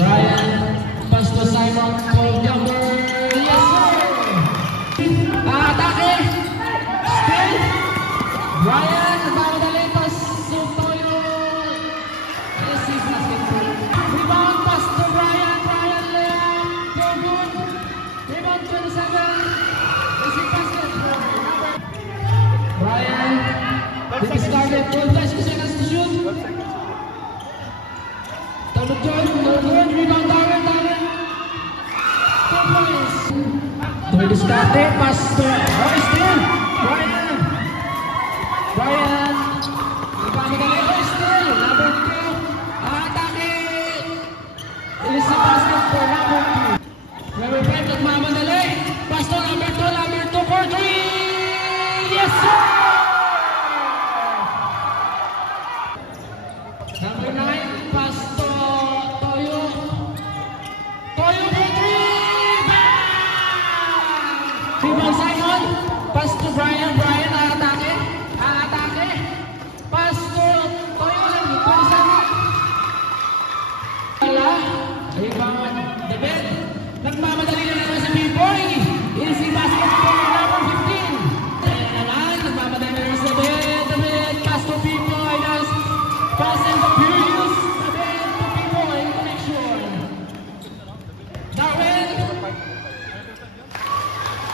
Brian, Pastor Simon, Paul Jumper. Yes, sir! Atake! Still! Brian, nagmamadali. Pastor Toyo. Yes, he's basketball. Rebound, Pastor Brian. Brian Leon. Go good. Rebound 27. Yes, he's basketball. Brian. This is target. 12 seconds to shoot. Double joint, no good. Rebound, Darren. 2 points. To be started, Pastor. Oh, still. Brian. Ipamagali. Oh, still. Number 2. Atake. Ilis na basket for number 2. Number 5, nagmamadali. Pastor, number 2 for 3. Yes, sir! Number 9, Pastor Toyo. Toyo for 3. Bang! Rebound Simon. Pastor Brian. Brian, atake. Pastor Toyo lang. 27. Wala. Rebound. David. Nagmamadali na naman si B-Boy. Easy basket for number 15. Ayan naman. Nagmamadali na naman si David. Pastor B-Boy. Fast and the Furious. David to B-Boy. Connection. Darwin.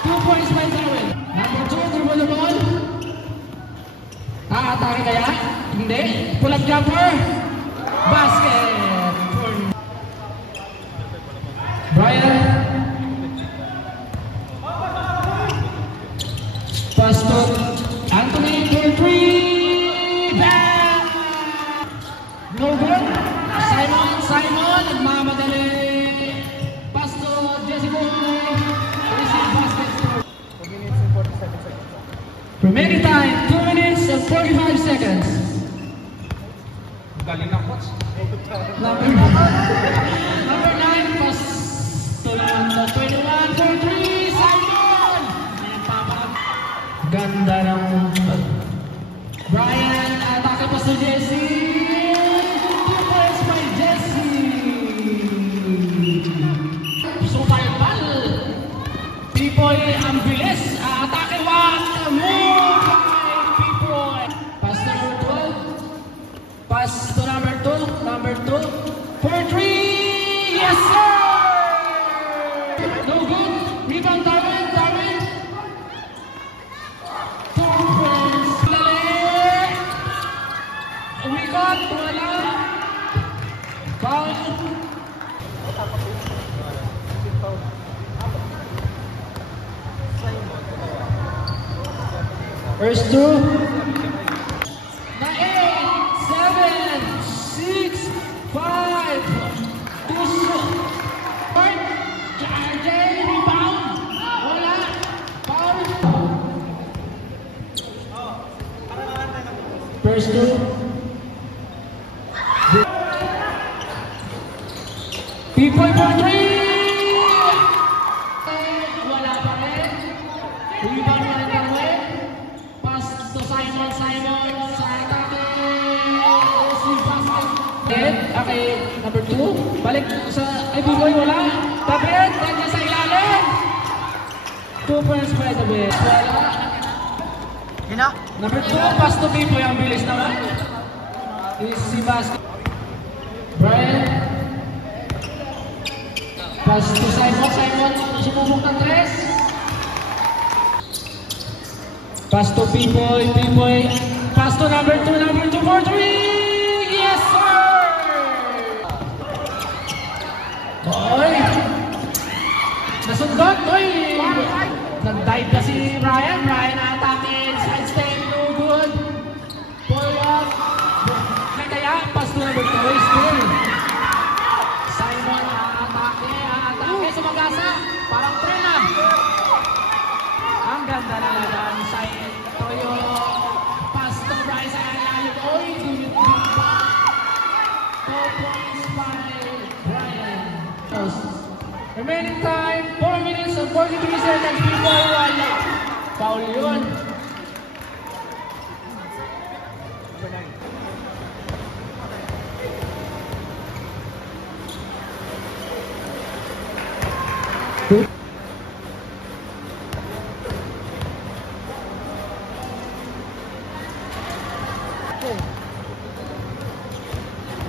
2 points by Darwin. Number 2, dribble the ball. Atake kaya? Hindi. Pull-up jumper. Basket. Brian. Pastor Anthony for 3. Bang! No good. Simon. Nagmamadali. Pastor Jesse Boy. Receive basket. 2 minutes and 47 seconds. Remaining time, 2 minutes and 45 seconds. Galing ng coach. Number 9, Pastor 21 for 3. Simon! Ganda ng Brian, atake pa si Jesse. 2 points by Jesse. Gusto ko tayo ball. P-Boy ang bilis. Atake 1. Move by P-Boy. Pass number 12. Pass to number 2. For 3. Yes, sir! No good. Rebound, Darwin. 2 points. Dali. Umikot. Wala. Foul. First 2. Na 8, 7, 6, 5, 2, point. RJ, rebound. Wala. Foul. First 2. P-Boy for 3. Wala pa rin. Rebound na rin Darwin. Pass to Simon sa atake. Okay, number 2. Balik sa B-Boy, wala. David, nandiyan sa ilalim. 2 points by David. Wala. Number 2, pass to B-Boy. Ang bilis naman. Easy basket. Brian. Pass to Simon. Sumubok ng 3. Pass to B-Boy. Pass to number 2 for 3. Yes, sir! Oy! Nasundot, oy! Nag-dive na si Brian. Brian atake. Side step, no good. Pull up. Kaya, pass to number 2. Still. Simon atake. Sumagasa. Parang tren na. Ang ganda na lang sa Toyo. Pass to Brian sa ilalim. Oy! 2 points by Brian. Remaining time, 4 minutes and 43 seconds before wala. Foul yun.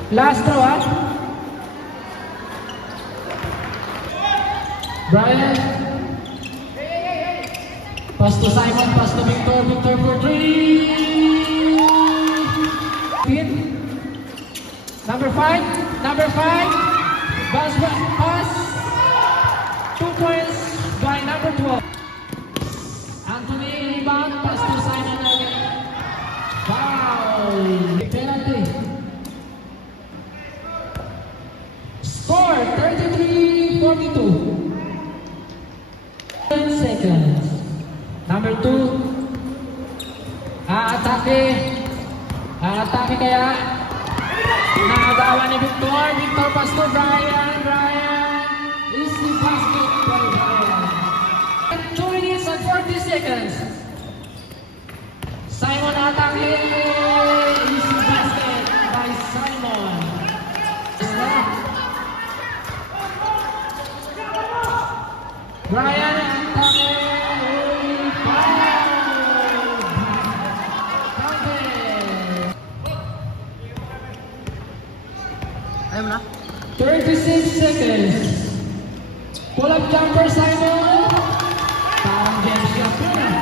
Last throw, ah. Brian. Pass to Simon, pass to Victor, Victor for 3. Number 5. Pass. 2 points by number 12. Anthony, rebound, pass to Simon again. Foul. Penalty. Score 33-42. 10 seconds. Number 2. Aatake kaya. Nakagawa ni Victor. Victor pass to Brian. Easy basket by Brian. 2 minutes and 40 seconds. Simon atake. Easy basket by Simon. Brian atake. Ayun na. 36 seconds. Pull up jumper, Simon. Parang game shot yun.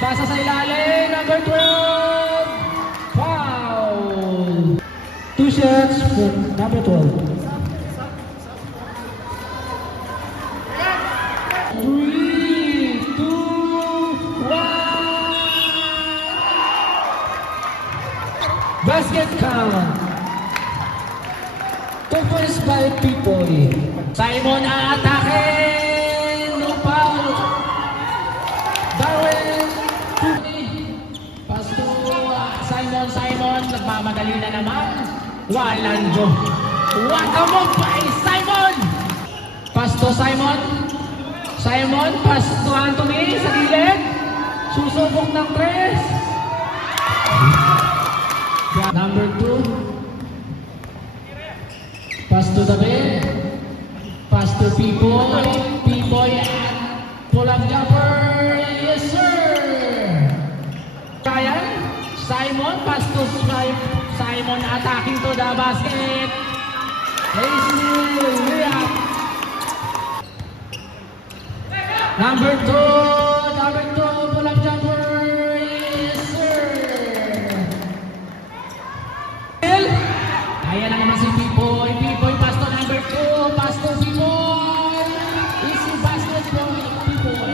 Pasa sa ilalim, number 12. Foul. 2 shots for number 12. 3, 2, 1. Basket count. 2 points by Pipoy. Simon aatake. No foul. Darwin. Pass to Simon. Nagmamadali na naman. Walando. What a move by Simon. Pass to Simon. Pass to Anthony sa gilid. Susubok ng 3. Number 2. Pass to the bed. Pass to Pipoy. At pull up jumper. Yes, sir. Brian. Simon. Pass to Simon attacking to the basket. Number 2. Pull up jumper. Yes, sir. Ayan na naman si Pipoy. Pass to number 2. Pass to Pipoy. Easy basket for Pipoy.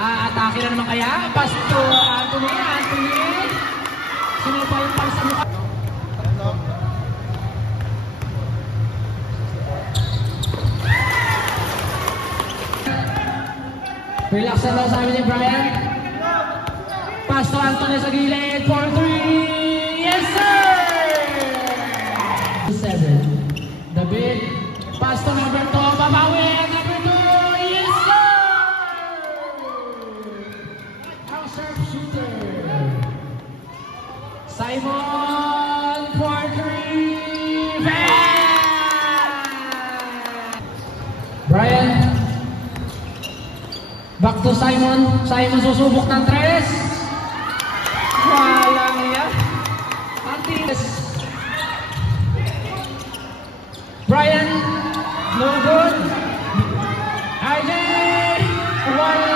Atake na naman kaya. Pass to Anthony. Sino pa yung pass sa mukha? Relax na lang sabi ni Brian. Pass to Anthony sa gilid for 3. Yes, sir! 7. The big pass to number 2. Babawi. Number 2. Yes, sir! House serve shooter. Simon for 3. Brian. Back to Simon. Simon susubok ng 3. Walang yan. Antis. Brian, no good. RJ, wala.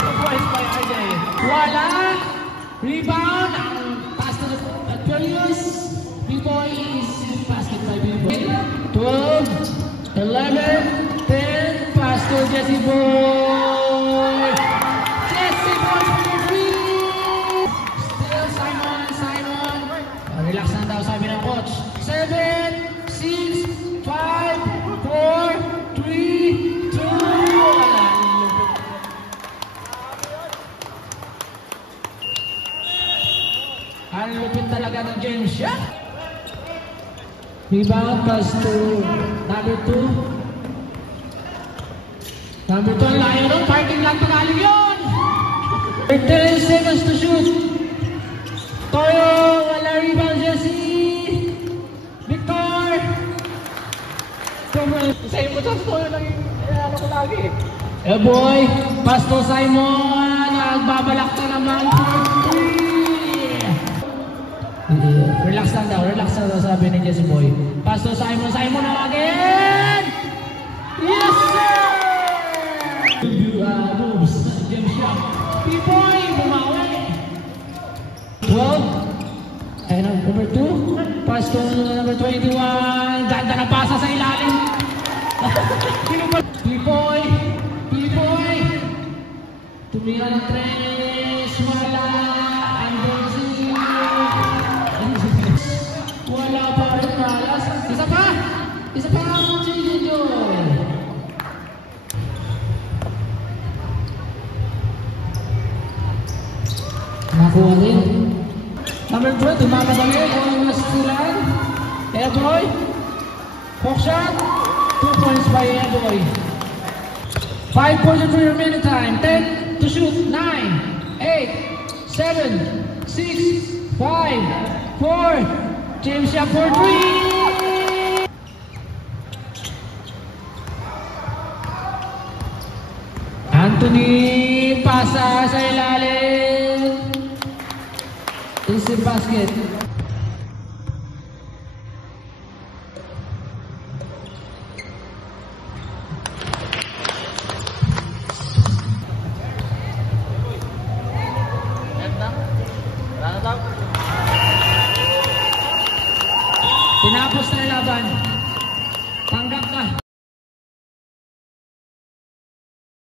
Twice by RJ. Wala. Rebound. Pass to the Julius. B-boy is basket by B-boy. 12, 11, 10. Pass to Jesse Boy. Jesse Boy for 3. Still Simon. Relax lang daw sabi ng coach. 7. 6, 5, 4, 3, 2, 1. Ang lupit talaga ng game shot. Rebound pass to number 2. Number 2 ang layo nun. Parking lot pagaling yun. 10 seconds to shoot. Toyo, wala rebound Jesse. Victor. lagi. Eh boy, Pasto Simon, nagbabalak na naman for 3. Relax lang daw, sabi ni Jesse Boy. Pasto Simon na again! Yes sir! Moves, James Shop. P-Boy, bumawi. 12. And number 2, Pasto number 21. Ganda na pasa sa ilalim. P-Boy. Tumira ng 3, wala. Wala pa rin malas. Isa pa ang Joy. Nakuha din. Number 2, tumamadali. Ang nasilan. Airboy. Hook shot. 2 points by Airboy. 5 points for your minute time. 10 to shoot. 9, 8, 7, 6, 5, 4. James Shop for 3. Anthony pasa sa ilalim. Easy basket.